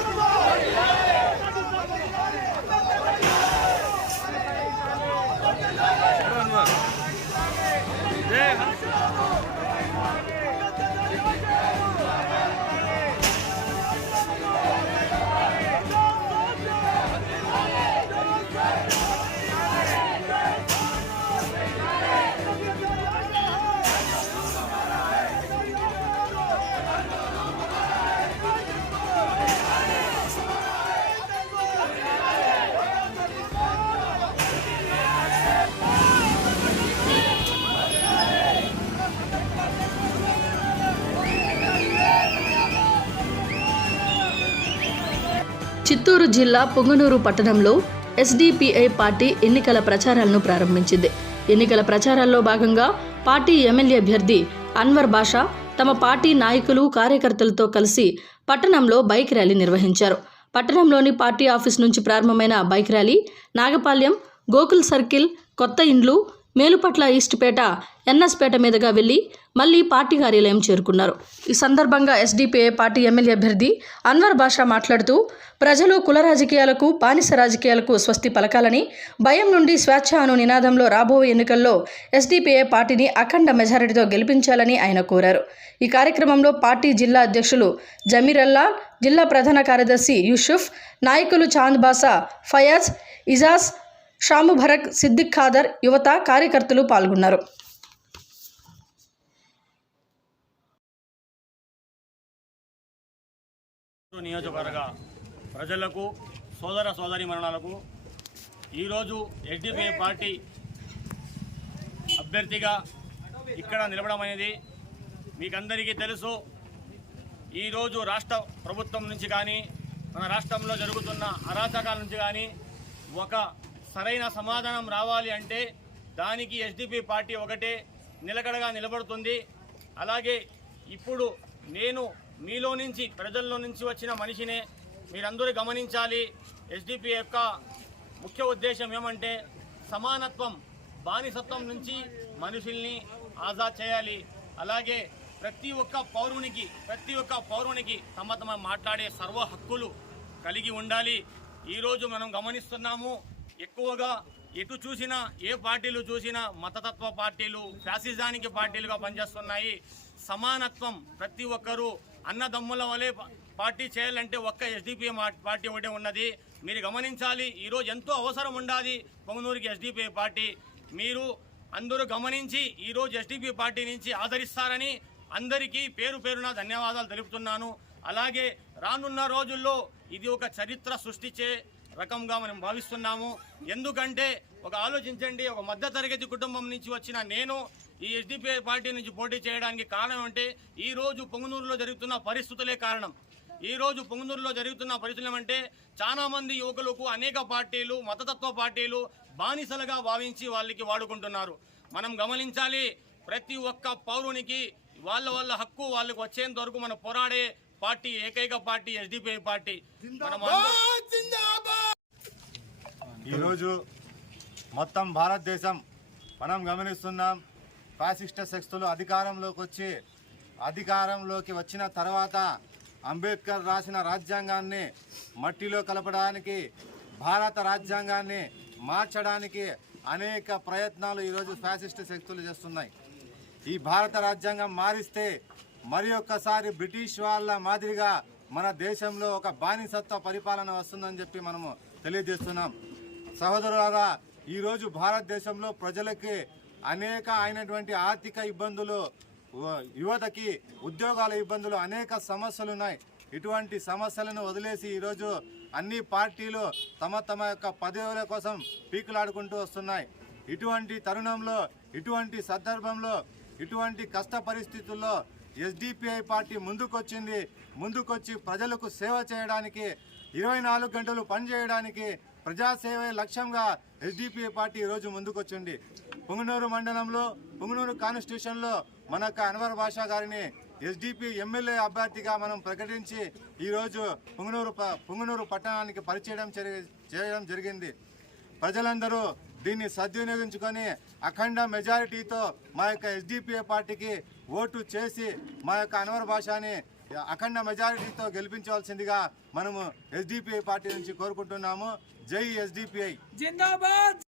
Come on, Chittoor జిల్లా పొంగనూరు పట్టణంలో SDPI party ఎన్నికల ప్రచారాలను ప్రారంభించింది. ఎన్నికల ప్రచారాల్లో భాగంగా పార్టీ ఎమ్మెల్యే అభ్యర్థి అన్వర్ బాషా తమ పార్టీ నాయకులు కార్యకర్తలతో కలిసి పట్టణంలో బైక్ ర్యాలీ నిర్వహించారు. పట్టణంలోని పార్టీ ఆఫీస్ నుంచి ప్రారంభమైన bike rally Nagapalem Gokul circle కొత్త ఇండ్లు మేలుపట్ల ఈస్ట్పేట ఎన్ఎస్పేట మీదుగా వెళ్ళి మళ్ళీ పార్టీ కార్యాలయం చేరుకున్నారు. ఈ సందర్భంగా ఎస్డీపీఏ పార్టీ ఎమ్మెల్యే అభ్యర్థి అన్వర్ బాషా మాట్లాడుతూ ప్రజలు కుల రాజకీయాలకు బానిస రాజకీయాలకు స్వస్తి పలకాలని భయం నుండి స్వేచ్ఛ అను నినాదంలో రాబోయే ఎన్నికల్లో ఎస్డీపీఏ పార్టీని అఖండ మెజారిటీతో గెలిపించాలని ఆయన కోరారు. ఈ కార్యక్రమంలో పార్టీ జిల్లా అధ్యక్షులు జమీరల్లా జిల్లా ప్రధాన కార్యదర్శి యూసుఫ్ నాయకులు చాంద్ బాసా ఫయాజ్ ఇజాజ్ షాము భరక్ సిద్దిక్ ఖాదర్ యువత కార్యకర్తలు పాల్గొన్నారు. నియోజకవర్గ ప్రజలకు సోదర సోదరి మరణాలకు ఈరోజు ఎస్డిపిఐ పార్టీ అభ్యర్థిగా ఇక్కడ నిలవడం అనేది మీకందరికీ తెలుసు. ఈరోజు రాష్ట్ర ప్రభుత్వం నుంచి కానీ మన రాష్ట్రంలో జరుగుతున్న అరాచకాల నుంచి కానీ ఒక సరైన సమాధానం రావాలి అంటే దానికి ఎస్డిపి పార్టీ ఒకటే నిలకడగా నిలబడుతుంది. అలాగే ఇప్పుడు నేను మీలో నుంచి ప్రజల్లో నుంచి వచ్చిన మనిషినే మీరందరూ గమనించాలి. ఎస్డిపి యొక్క ముఖ్య ఉద్దేశం ఏమంటే సమానత్వం బానిసత్వం నుంచి మనుషుల్ని ఆజాద్ చేయాలి. అలాగే ప్రతి ఒక్క పౌరునికి ప్రతి ఒక్క పౌరునికి తమ తమ మాట్లాడే సర్వ హక్కులు కలిగి ఉండాలి. ఈరోజు మనం గమనిస్తున్నాము ఎక్కువగా ఎటు చూసినా ఏ పార్టీలు చూసినా మతతత్వ పార్టీలు ఫ్యాసిజానికి పార్టీలుగా పనిచేస్తున్నాయి. సమానత్వం ప్రతి ఒక్కరూ అన్నదమ్ముల వలె పార్టీ చేయాలంటే ఒక్క ఎస్డిపిఐ పార్టీ ఒకటే ఉన్నది. మీరు గమనించాలి ఈరోజు ఎంతో అవసరం ఉండాలి పొంగనూరుకి ఎస్డిపిఐ పార్టీ. మీరు అందరూ గమనించి ఈరోజు ఎస్డిపి పార్టీ నుంచి ఆదరిస్తారని అందరికీ పేరు పేరున ధన్యవాదాలు తెలుపుతున్నాను. అలాగే రానున్న రోజుల్లో ఇది ఒక చరిత్ర సృష్టించే రకంగా మనం భావిస్తున్నాము. ఎందుకంటే ఒక ఆలోచించండి ఒక మధ్యతరగతి కుటుంబం నుంచి వచ్చిన నేను ఈ ఎస్డిపిఐ పార్టీ నుంచి పోటీ చేయడానికి కారణం అంటే ఈరోజు పొంగునూరులో పొంగనూరులో జరుగుతున్న పరిస్థితులే కారణం. ఈరోజు పొంగునూరులో పొంగనూరులో జరుగుతున్న పరిస్థితులు ఏమంటే చాలామంది యువకులకు అనేక పార్టీలు మతతత్వ పార్టీలు బానిసలుగా భావించి వాళ్ళకి వాడుకుంటున్నారు. మనం గమనించాలి ప్రతి ఒక్క పౌరునికి వాళ్ళ వాళ్ళ హక్కు వాళ్ళకు వచ్చేంత వరకు మనం పోరాడే పార్టీ ఏకైక పార్టీ ఎస్డిపిఐ పార్టీ. మనం ఈరోజు మొత్తం భారతదేశం మనం గమనిస్తున్నాం. ఫాసిస్ట శక్తులు అధికారంలోకి వచ్చి అధికారంలోకి వచ్చిన తర్వాత అంబేద్కర్ రాసిన రాజ్యాంగాన్ని మట్టిలో కలపడానికి భారత రాజ్యాంగాన్ని మార్చడానికి అనేక ప్రయత్నాలు ఈరోజు ఫ్యాసిస్ట్ శక్తులు చేస్తున్నాయి. ఈ భారత రాజ్యాంగం మారిస్తే మరి ఒక్కసారి బ్రిటిష్ వాళ్ళ మాదిరిగా మన దేశంలో ఒక బానిసత్వ పరిపాలన వస్తుందని చెప్పి మనము తెలియజేస్తున్నాం. సహోదరులారా ఈరోజు భారతదేశంలో ప్రజలకి అనేక అయినటువంటి ఆర్థిక ఇబ్బందులు యువతకి ఉద్యోగాల ఇబ్బందులు అనేక సమస్యలు ఉన్నాయి ఇటువంటి సమస్యలను వదిలేసి ఈరోజు అన్ని పార్టీలు తమ తమ యొక్క పదవుల కోసం పీకులాడుకుంటూ వస్తున్నాయి. ఇటువంటి తరుణంలో ఇటువంటి సందర్భంలో ఇటువంటి కష్ట పరిస్థితుల్లో ఎస్డిపిఐ పార్టీ ముందుకొచ్చింది. ముందుకొచ్చి ప్రజలకు సేవ చేయడానికి ఇరవై నాలుగు గంటలు పనిచేయడానికి ప్రజాసేవే లక్ష్యంగా ఎస్డిపిఐ పార్టీ ఈరోజు ముందుకొచ్చింది. పుంగనూరు మండలంలో పుంగనూరు కాన్స్టిట్యూషన్లో మన యొక్క అన్వర్ భాషా గారిని ఎస్డిపి ఎమ్మెల్యే అభ్యర్థిగా మనం ప్రకటించి ఈరోజు పుంగనూరు ప- పుంగనూరు పట్టణానికి పరిచయం జరిగి- చేయడం జరిగింది. ప్రజలందరూ దీన్ని సద్వినియోగించుకొని అఖండ మెజారిటీతో మా యొక్క ఎస్డిపిఐ పార్టీకి ఓటు చేసి మా యొక్క అన్వర్ భాషని అఖండ మెజారిటీతో గెలిపించవలసిందిగా మనము ఎస్డిపిఐ పార్టీ నుంచి కోరుకుంటున్నాము. జై ఎస్డిపిఐ జిందాబాద్!